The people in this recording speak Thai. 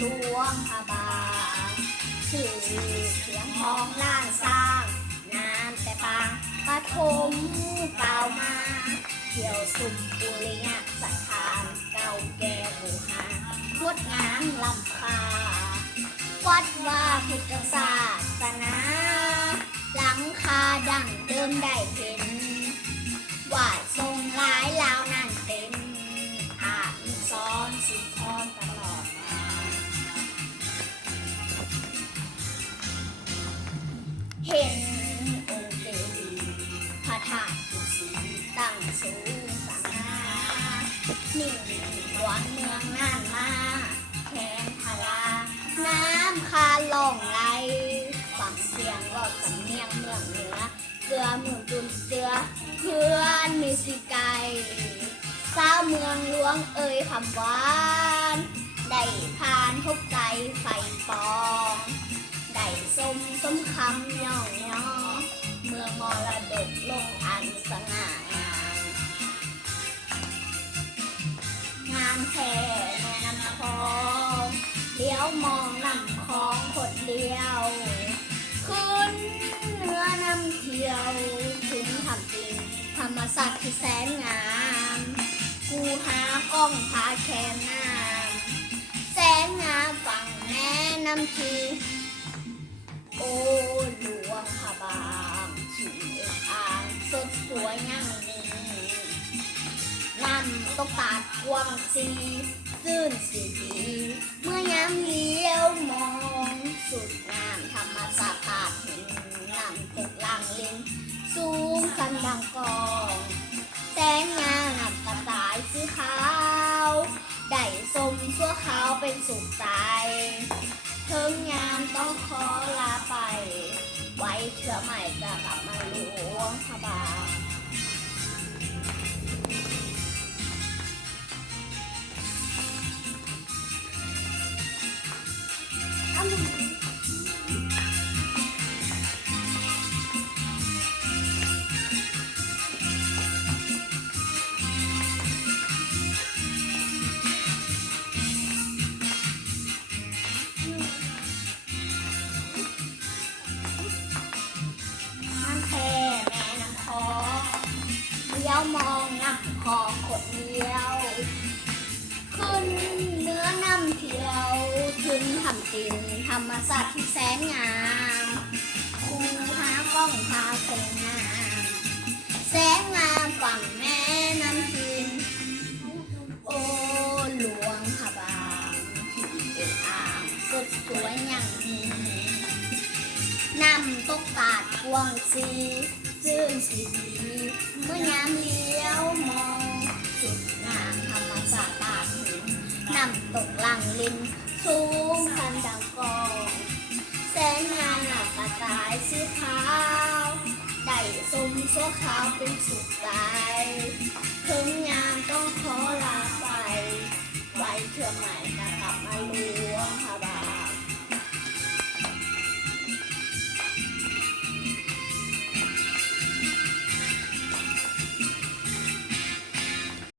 หลวงพระบางชื่อเสียงของล้านสร้างน้ำแต่ปางปฐมกล่าวมาเที่ยวสุมบุรีสถานเก่าแก่โบราณงดงามล้ำค่าวัดว่าพุทธศาสนาหลังคาดังเดิมได้เห็นวาดทรงหลายลาวนั่นเป็นอาภิสรณ์สุนทรตลอดมาเห็นองค์เจดีย์พระธาตุภูสีตั้งสูงสง่านิ่งหลวงเมืองน่านมาแทนพลาน้ำคาล่องไหลฟังเสียงรอดสำเนียงเมืองเหนือเกลือเมืองจุนเจือเพื่อนมีสิไกสาวเมืองหลวงเอ่ยคำหวานได้ผ่านพบใจไฟปองได้สมคำย่องย่อเมืองมรดกลงอันสง่างามงามแท้แม่น้ำคองเลี้ยวมองลำคลองคนเดียวขึ้นเนื้อนำเที่ยวถึงทำจริงธรรมศาสตร์ที่แสนงามกูหากล้องพาแค่น้ำแสนงามฝั่งแม่น้ำทีโอ้หลวงพระบางที่เอกอ่างสดสวยยั่งยืนน้ำตกตาดกว้างสีซื่นสีดีเมื่อยามเลี้ยวมองสุดงามธรรมศาสตร์ตาดเห็นน้ำตกล่างลินสูงสันดังกองแสงงามกระต่ายสีขาวได้สมชั่วขาวเป็นสุขใจเทิงงานต้องขอลาไปไว้เชื่อใหม่จะกลับมาหลวงพระบางเลี้ยวมองน้ำคลองขดเดียวขึ้นเนื้อน้ำเที่ยวถึงทำกินธรรมศาสตร์ที่แสนงามคูหากล้องพาแสงงามแสงงามฝั่งแม่น้ำทินโอ้หลวงพระบางที่เอกอ่างสดสวยอย่างนี้น้ำตกตาดกวางสีซื่นสีดีเมื่อยามเลี้ยวมองสุดงามธรรมศาสตร์ตาดหินน้ำตกหลังลินสูงพันดังกองแสงงามหนักกระต่ายสีขาวได้สมชั่วขาวเป็นสุขใจถึงงามต้องขอลาไปไว้เชื่อใหม่จะกลับมาหลวงพระ